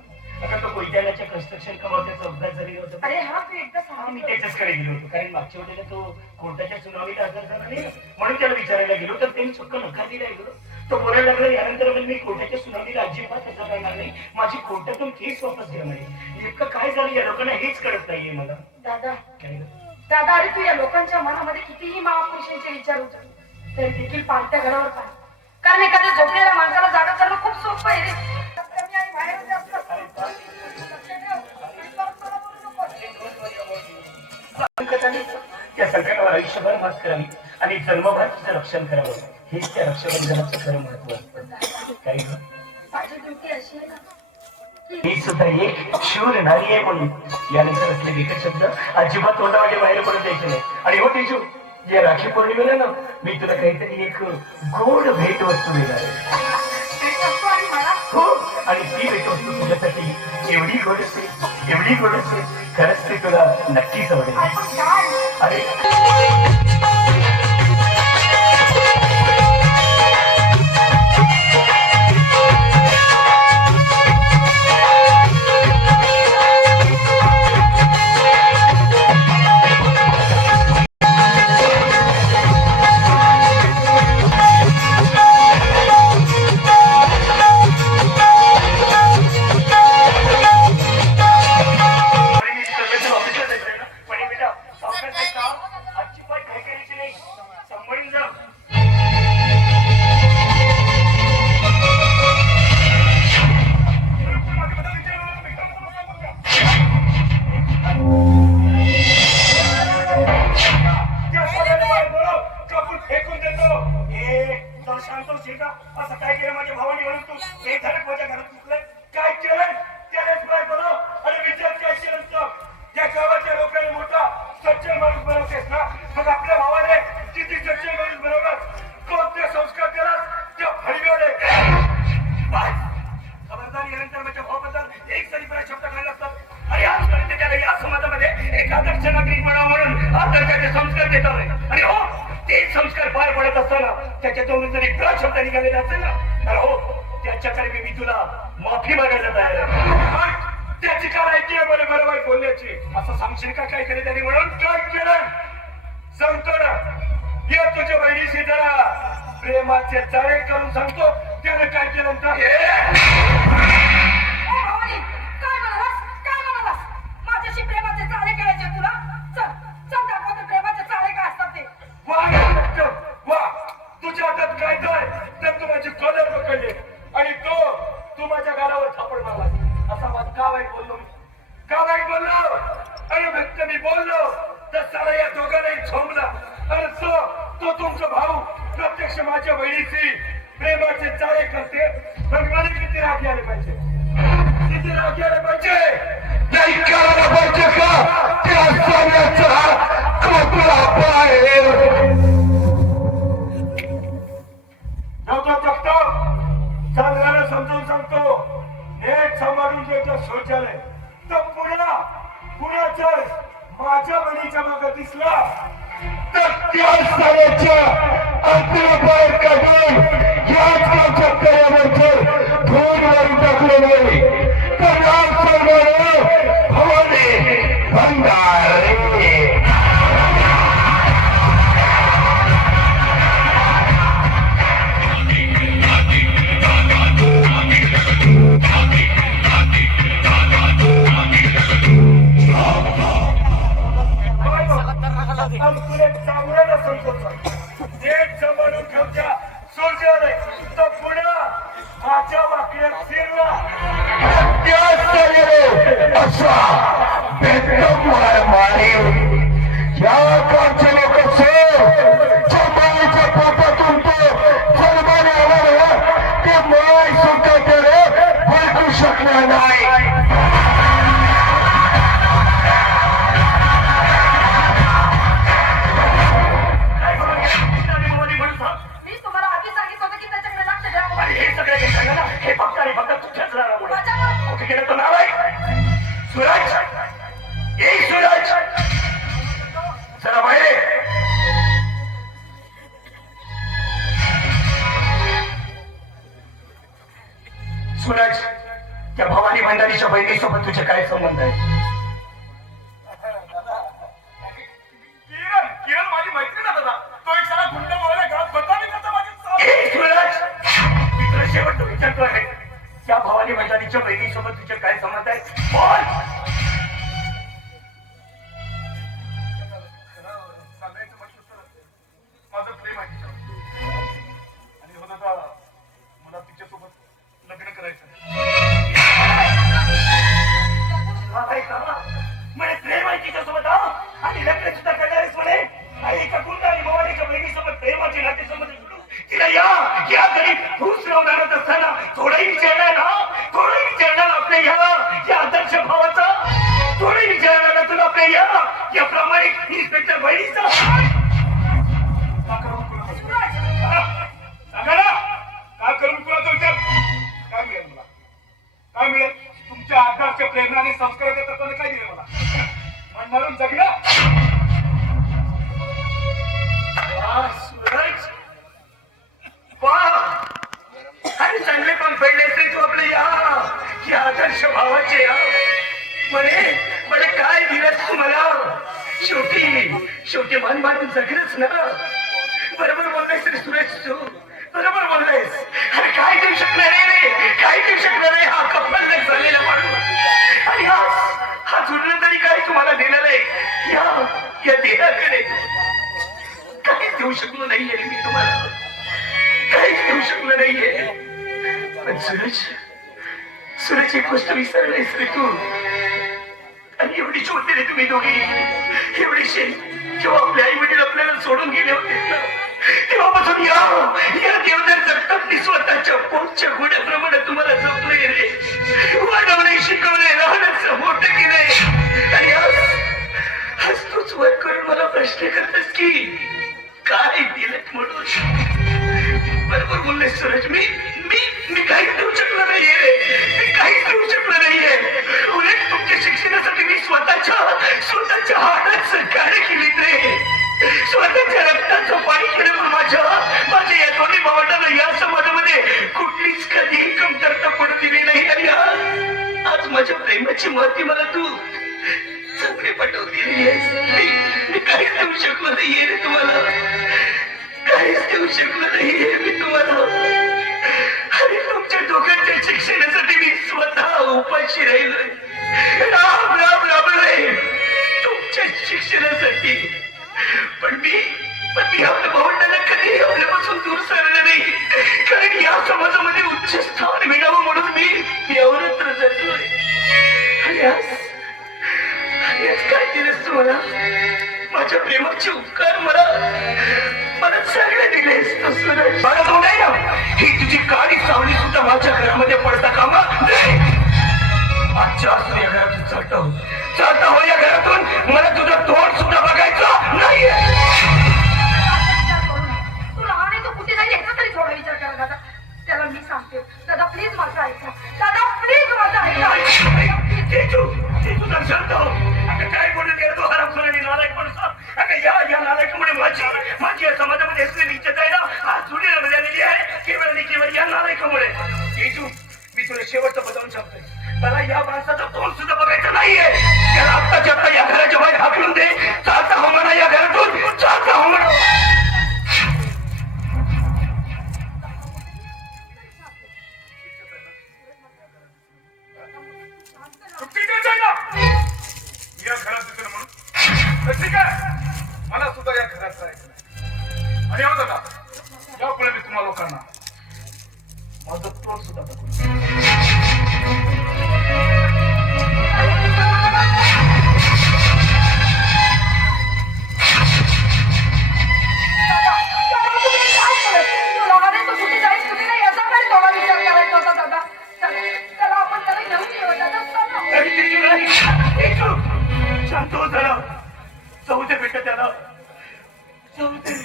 आता तो कोयत्याच्या कन्स्ट्रक्शन कामाचा अपघात झालेला होता. अरे हा तू एकदा आणि मी सांग. त्याच्याचकडे गेलो होतो, कारण मागच्या वेळेला तो कोर्टाच्या सुनावणीला हजर झाला नाही ना. म्हणून त्याला विचारायला गेलो तर त्यांनी चक्क नकार दिला गेलो. तो बोलायला लागला यानंतर म्हणजे मी कोर्टाच्या सुनावणीला अजिबात हजर राहणार नाही, माझी कोर्टातून केस वापस घेणार नाही. नेमकं काय झालं या लोकांना हेच कळत नाहीये मला. दादा काय ग? दादा अरे तू या लोकांच्या मनामध्ये कितीही महापुरुषांचे विचार होते तरी देखील पालत्या घरावर पाय. कारण एखाद्या झोपलेल्या माणसाला जागा करणं खूप सोपं आहे रे. कमी आणि बाहेर जास्त. संकटाने त्या संकटावर आयुष्यभर मात करावी आणि जन्मभर तिचं रक्षण करावं, हेच त्या रक्षाबंधनाचं खरं महत्व असतं. काय ग? माझी ड्युटी अशी आहे ना की मी सुद्धा एक शूर नारी आहे म्हणून यानंतर असले वेगळे शब्द अजिबात तोंडावाटे बाहेर पडत द्यायचे नाही. आणि हो तेजू, या राखी पौर्णिमेला ना मी तुला काहीतरी एक गोड भेट वस्तू देणार आहे. ते करतो आणि मला हो, आणि ती भेट वस्तू तुझ्यासाठी एवढी गोड असेल, एवढी गोड असेल, खरंच ते तुला नक्कीच आवडेल. अरे पण काय अरे शांत होशील का? असं काय केलं माझ्या भावाने म्हणून तू एक धडक माझ्या घरात घुसलाय? काय केलं त्यालाच काय बनव. आणि विचार काय केलं त्या गावाच्या लोकांनी मोठा सच्चल माणूस बनवतेस ना, मग आपल्या भावाने किती सच्चल माणूस बनवलास, कोणते संस्कार केलास त्या फळीकडे. खबरदार, यानंतर माझ्या भावाबद्दल एक तरी बरा शब्द घालला असतात. आणि आजपर्यंत त्याला या समाजामध्ये एक आदर्श नागरिक म्हणावं म्हणून आदर्शाचे संस्कार देत आले. आणि हो, ते संस्कार पार पडत असताना त्याच्यातून जर एक शब्द निघालेला असेल ना, तर हो, त्याच्याकडे मी तुला माफी मागायला तयार आहे. त्याची काय ऐकली मला बरोबर बोलण्याची, असं सांगशील का काय केलं त्यांनी म्हणून? काय केलं सांगतो ना, या तुझ्या बहिणीशी जरा प्रेमाचे चाळे करून सांगतो त्याने काय केलं तर हे. भावानी, काय म्हणालास? काय म्हणालास? माझ्याशी प्रेमाचे चाळे करायचे तुला? चल चल दाखवते प्रेमाचे चाळे काय असतात ते. वा, तुझ्या हातात काय तर तू माझी कदर पकडली आणि तू माझ्या घरावर माझ्या बहिणीची प्रेमाचे चाळे करते पण मला किती राखी आले पाहिजे किती राखी आले पाहिजे नाही करायला पाहिजे का त्या सोन्याचा कोपरा बाहेर नव्हतो बघतो चांगल्याला समजून सांगतो नीट सांभाळून द्यायचं शौचालय तर पुण्याच्या माझ्या बहिणीच्या मागे दिसला तर त्या साऱ्याच्या अंतर बाहेर काढून याच गावच्या तळ्यावरचे धोरणावर टाकले नाही तर आज सरकार भवानी भंडारे तुला चांगल्याला समजवतो नीट सांभाळून ठेवच्या शौचालय तर माझ्या वाकड्यात शिरला त्या साऱ्याने असा बेदम मारी या गावचे लोक जमाईच्या पोटातून तो जन्माने आला ते माय सुद्धा त्याने ओळखू शकणार नाही मी तुम्हाला आधी सांगितलं होतं की त्याच्याकडे लक्ष द्यावं. आणि हे सगळं जे सांगा ना हे फक्त आणि फक्त तुझ्याच राहणार माझ्यावर कुठे गेलं तो नाव आहे सूरज ए सूरज चला बाहेर ये. सूरज त्या भवानी भंडारीच्या बहिणीसोबत तुझे काय संबंध आहे किरण माझी मैत्रीण आहे दादा. तो एक सारा गुंड बोलायला घरात बदनामी करतो माझी सासू. ए सूरज मी तुला शेवट विचारतो आहे त्या भवानी भंडारीच्या बहिणीसोबत तुझे काय संबंध आहे बोल सांगायचं म्हटलं तर माझं प्रेम आहे तिच्यावर. आणि हो दादा मला तिच्यासोबत लग्न करायचं आहे. हा काय का म्हणे प्रेम आहे तिच्यासोबत हा आणि लग्न सुद्धा करणारेच म्हणे आणि एका गुंड आणि भवानीच्या बहिणीसोबत प्रेमाचे नाते संबंध सुरू तिला या घरी खुश राहून आणत असताना थोडाही विचारणार ना थोडाही विचारणार आपल्या या आदर्श भावाचा थोडे विचारणार ना तुला आपल्या या प्रामाणिक इन्स्पेक्टर बहिणीचा सांगा ना काय करून कुणाचा विचार काय मिळेल मला काय मिळेल तुमच्या आधारच्या प्रेरणाने संस्काराच्या तत्वाने काय दिलं मला मन मारून जगणं सूरज आणि चांगले पण पडले असते तू आपले या आदर्श भावाचे म्हणे म्हणे काय दिलंस तू मला शेवटी मन बांधून जगलंच ना बरोबर बोललायस रे सूरज तू बरोबर बोललायस अरे काय देऊ शकणार आहे रे काय देऊ शकणार आहे हा कप्पल झालेला माणूस आणि हा जुळलं तरी काय तुम्हाला दिलेलं आहे या देहाकडे काहीच देऊ शकलो नाहीये रे मी तुम्हाला काहीच देऊ शकलो नाहीये पण सूरज एक गोष्ट विसरलायस रे तू आणि एवढी छोटे रे तुम्ही दोघी एवढीशे जेव्हा आपले आई वडील आपल्याला सोडून गेले होते ना तेव्हापासून या देवदार जगतापनी स्वतःच्या पोटच्या घोड्याप्रमाणे तुम्हाला जपलंय रे वाढवणे शिकवले लहानाचं मोठं केलंय आणि आज तूच वर करून मला प्रश्न करतेस की काय दिलं म्हणून बरोबर बोलले सूरज मी काहीच देऊ शकलो नाहीये रे मी काहीच देऊ शकलो नाहीये उलट तुमच्या शिक्षणासाठी मी स्वतःच्या हाडाचं कार्य केलीत रे स्वतःच्या रक्ताचं पाणी केलं पण माझ्या या दोन्ही भावंडांना या समाजामध्ये कुठलीच कधीही कमतरता पडू दिली नाही आणि आज माझ्या प्रेमाची महती मला तू चांगली पटवून दिली आहेस मी काहीच देऊ शकलो नाहीये रे तुम्हाला काहीच देऊ शकलो नाहीये मी तुम्हाला आणि तुमच्या दोघांच्या शिक्षणासाठी मी स्वतः उपाशी राहिलोय राबलोय तुमच्या शिक्षणासाठी पण मी आपल्या भावंडांना कधीही आपल्यापासून दूर सरलं नाही कारण या समाजामध्ये उच्च स्थान मिळावं म्हणून मी अवरत्र जगलोय आणि आज काय दिलंस तू मला माझ्या प्रेमाचे उपकार मला सगळे दिलेस तू सूरज तू तर शांत हो. अगं काय बोलत आहे तू हरपखोराने नालायक माणूस. अगं या नालायकामुळे माझी या समाजामध्ये असलेली इज्जत आहे ना आज जुडीमध्ये आलेली आहे केवळ आणि केवळ या नालायकामुळे. मी तुला शेवटचं बजावून सांगतोय मला या माणसाचं तोंड सुद्धा बघायचं नाहीये. त्याला आत्ताच्या आत्ता या घराच्या बाहेर हाकलून दे. चालता हो म्हणा या घरातून चालता हो म्हणा. सुट्टी देताय ना या घरात दिसेल म्हणून तर ठीक आहे. मला सुद्धा या घरात राहायचं नाही. आणि होतं का यापुढे मी तुम्हा लोकांना माझं तोंड सुद्धा बघू. शांत हो जरा. जाऊ दे बेटा त्याला जाऊ दे.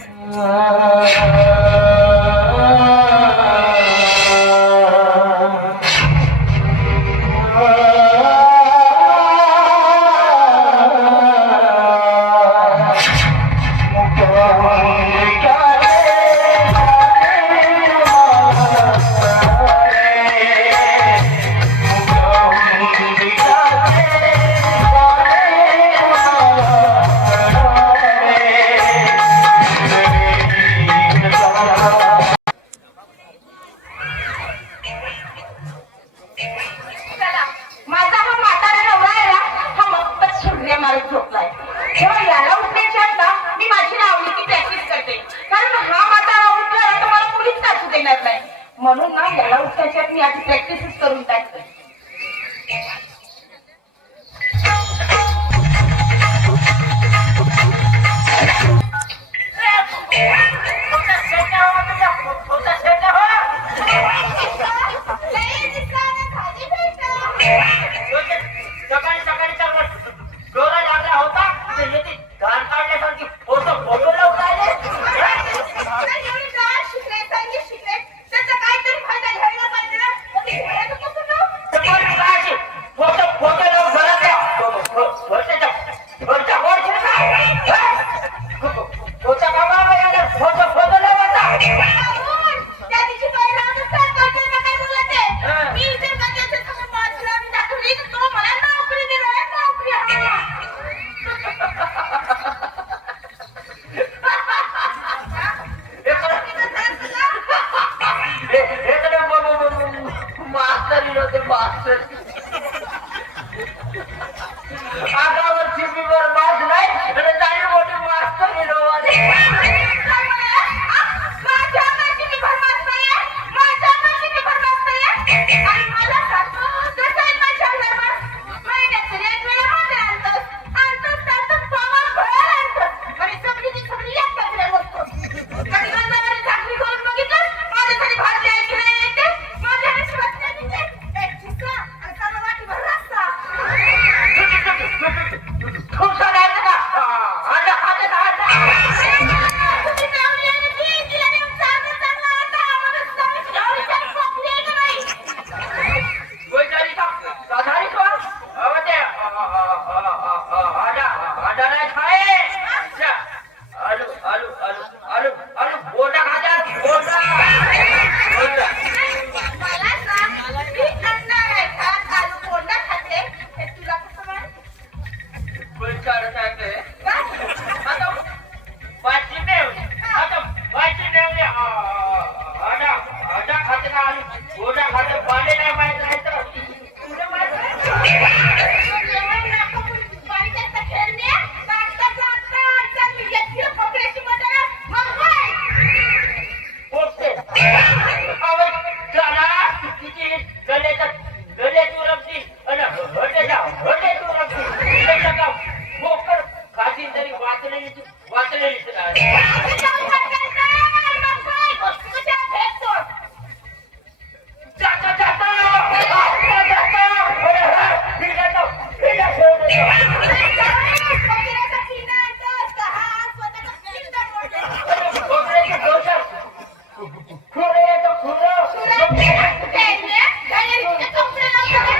माझा हा म्हातारा नवरा आहे ना हा मस्तच शिवऱ्या मारत झोपलाय. जेव्हा याला उठण्याच्या आत मी माझी नावलीची प्रॅक्टिस करते कारण हा म्हातारा उठला तर मला कोणीच काचू देणार नाही. म्हणून ना याला उठण्याच्या आत मी आधी प्रॅक्टिसच करून टाकते. सकाळी सकाळी डोळा लागला होता घाण काढण्यासारखी फोटो फोटो लावून राहिले. फोटो फोटो लावून फोटो फोटो लावायचा. मास्तर आगावर चिमणीवर बाज नाही आणि जाणी मोठी मास्तर Hey,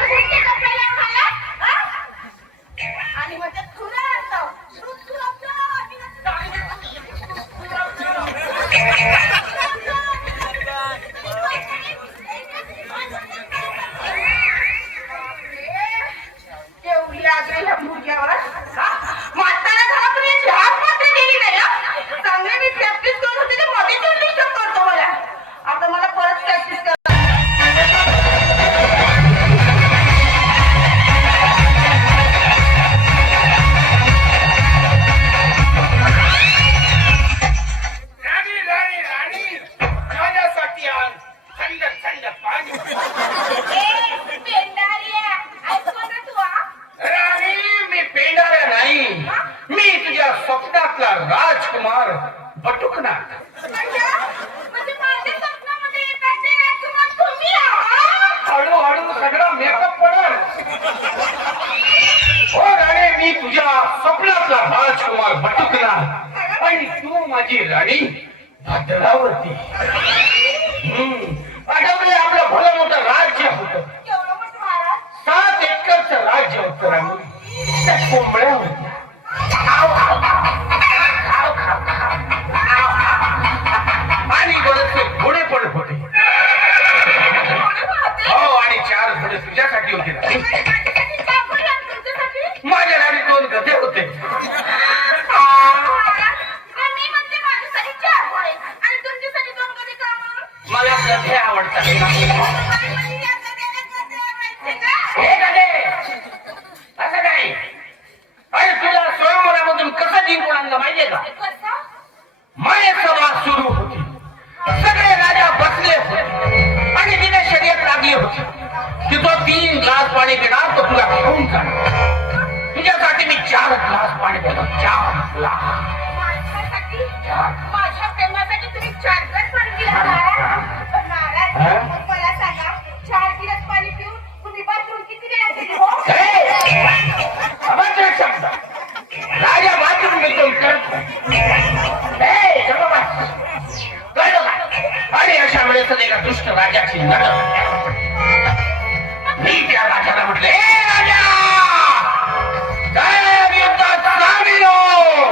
हो राणे, मी तुझ्या स्वप्नातला राजकुमार बटुकला आणि तू माझी राणी भद्रावती. आठवले आपलं भलं मोठं राज्य होतं. एवढं मोठं महाराज 7 एकरचं राज्य होतं राणी. त्या कोंबड्या होत्या. आणि बरेचसे घोडे पण होते. हो, आणि 4 घोडे तुझ्यासाठी होते राणी. माझ्या गाडी 2 गधे होते. मला गधे आवडतात. हे गधे असं काय? अरे तुला स्वयंवरामधून कसं जिंकून आणलं माहितीये का? मायेसभा सुरू होती. सगळे राजा बसले होते आणि तिने शर्यत लागली होती की तो 3 ग्लास पाणी पिणार तो तुला घेऊन जाणार. तुझ्यासाठी मी 4 ग्लास पाणी देतो. 4 ग्लास. माझ्या प्रेमासाठी तुम्ही 4 ग्लास पाणी पिला महाराज. महाराज मला सांगा 4 गिलास पाणी पिऊन तुम्ही बाथरूम किती वेळा केली हो? अभद्र शब्द. राजा बाथरूम घेतो कळलं का? आणि अशा वेळेस एका दुष्ट राजाची लढत. मी त्या राजाला म्हटलं, ए राजा, साहेब युद्धात सामील हो.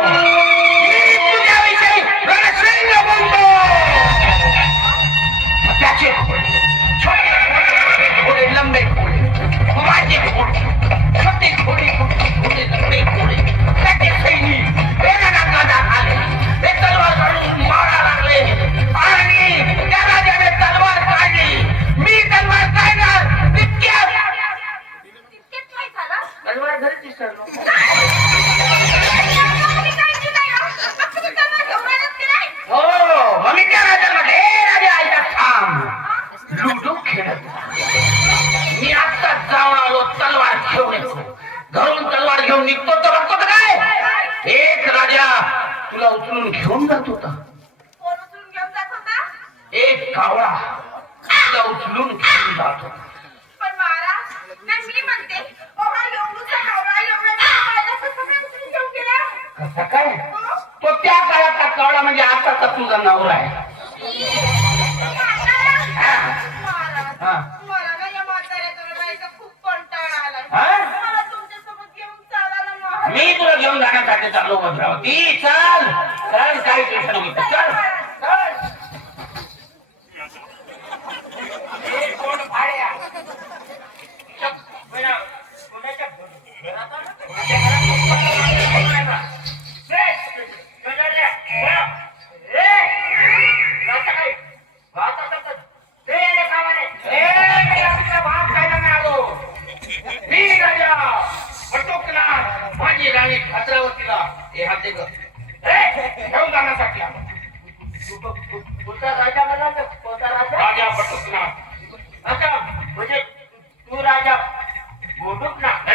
मी तुझ्याविषयी रणशैल्य बोलतो. त्याचे घोडे, छोटे घोडे, लंबे घोडे, माझे घोडे, छोटे घोडे, घोडे, लंबे घोडे, त्याचे सैनिक वेगाने गदा आले. ते तलवार काढून मारा लागले आणि त्या राजाने तलवार काढली. मी तलवार काढणार तितक्यात काय झालं? तलवार घरीच विसरलो. हो, मग मी त्या राजाला म्हटलं, ए राजा ऐका थांब. लुडो खेळत मी आत्ताच जाऊन आलो. तलवार घेऊन येतो. घरून तलवार घेऊन निघतो तर बघतो तर काय, एक राजा तुला उचलून घेऊन जात होता. कोण उचलून घेऊन जात होता? एक कावळा तुला उचलून घेऊन जात होता. पण महाराज नाही मी म्हणते हा एवढूसा कावळा एवढा कसं काय उचलून घेऊन गेला? कसं काय? तो त्या काळातला कावळा म्हणजे आताचा तुझा नवरा आहे. महाराज हा. मला ना या म्हाताऱ्याजवळ जायचा खूप कंटाळा आलाय. हा? मला तुमच्यासोबत घेऊन चाला ना महाराज. मी तुला घेऊन जाण्यासाठी चाललो भद्रावती. चल चल, काही टेन्शन घेतो. चल चल. कोण भाड्या? कोणाच्या घरात आलं? कोणाच्या घरात? माझी राणी भद्रावतीला हे हात दे घेऊन जाण्यासाठी आलो. तुझा राजा म्हणला तर कोणता राजा? राजा बटुकनाथ. अच्छा, म्हणजे तू राजा बटुकनाथ.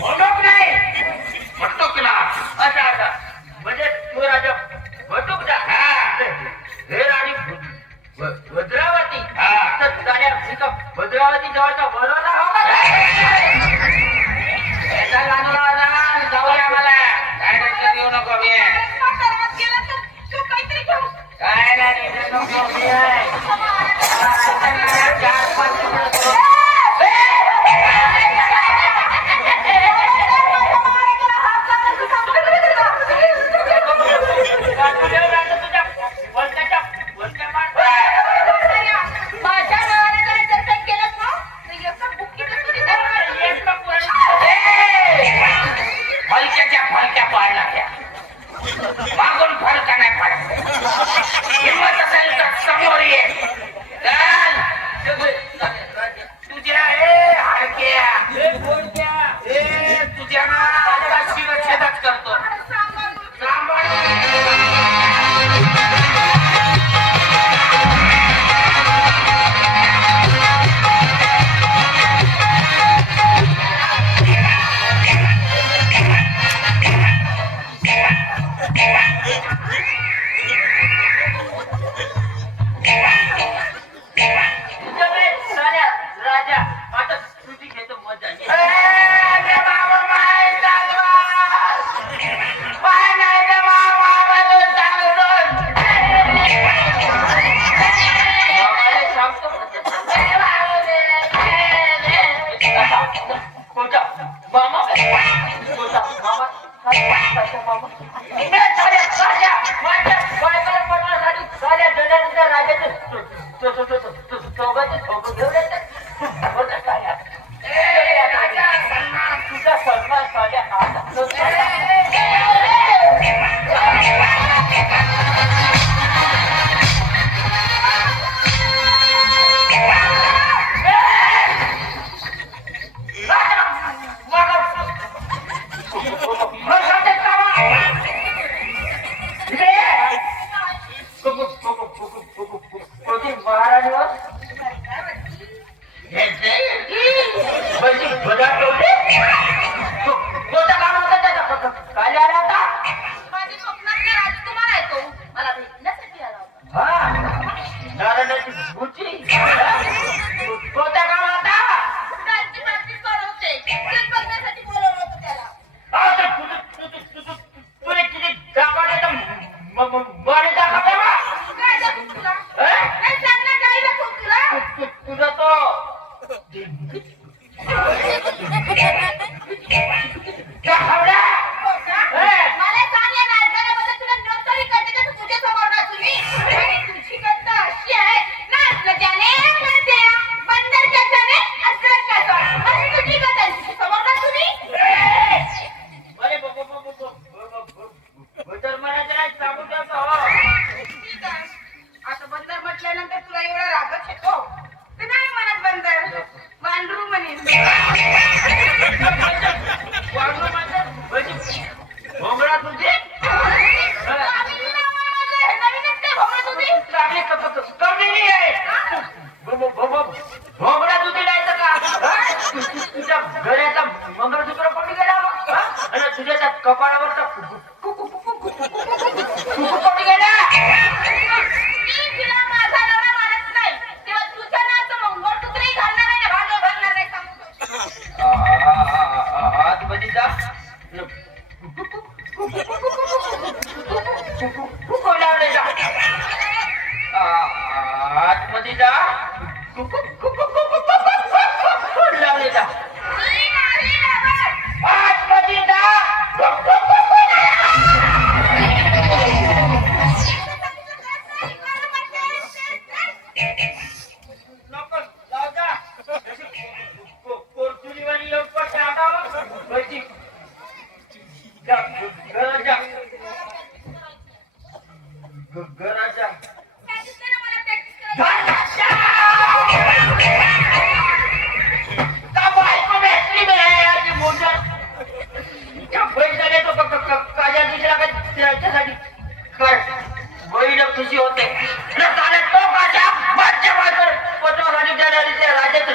बटुक नाही, बटुकनाथ. अच्छा अच्छा, म्हणजे तू राजा बटुकनाथ. हे राणी भद्रावती. हा. तर राजा भद्रावती जवळचा बरोला जाऊया मला. काय टेन्शन घेऊ नको. मी म्हाताऱ्यात गेला तर तू काहीतरी घेऊन काय नाही टेन्शन नको. मी आहे. 4-5 मिनिटं. माझ्या नावाने जर काही केलं ना तर एका बुक्कीने तुझी फलक्याच्या फलक्या पाडला त्या. मागून फलका नाही पाडत. हिंमत असेल तर समोर ये. चल. तुझा सन्मान साल्या माझ्या स्वप्नातला राजकुमार आहे तो मला भेटण्यासाठी आला होता कालची प्रॅक्टिस करवते तेच बघण्यासाठी बोलवलं होतं त्याला काय दाखवू तुला नाही सांगणार काय दाखवू तुला तुझा तो मला सांग या नाटकाबद्दल तुला नोकरी करते का तुझ्या समोर नाचू मी आणि तुझी कथा अशी आहे नाचलं त्याने म्हणते बंदर कथाने असलं कसं अशी तुझी कथा तुझ्या समोर नाचू मी ठीक आहे. आता बंदर म्हटल्यानंतर तुला एवढा रागच येतो तर नाही म्हणत बंदर वांडरू म्हणेन भोंगळा तुझी भोंगळा तुझी जायचं का तुझ्या गळ्याचा मंगळसूत्र पडली गेला आणि तुझ्या त्या कपाळावरचा पडली गेला आतमध्ये जा लावले जा आतमध्ये जा लावले जा आतमध्ये जा खुशी होते तो काच्या राजाचं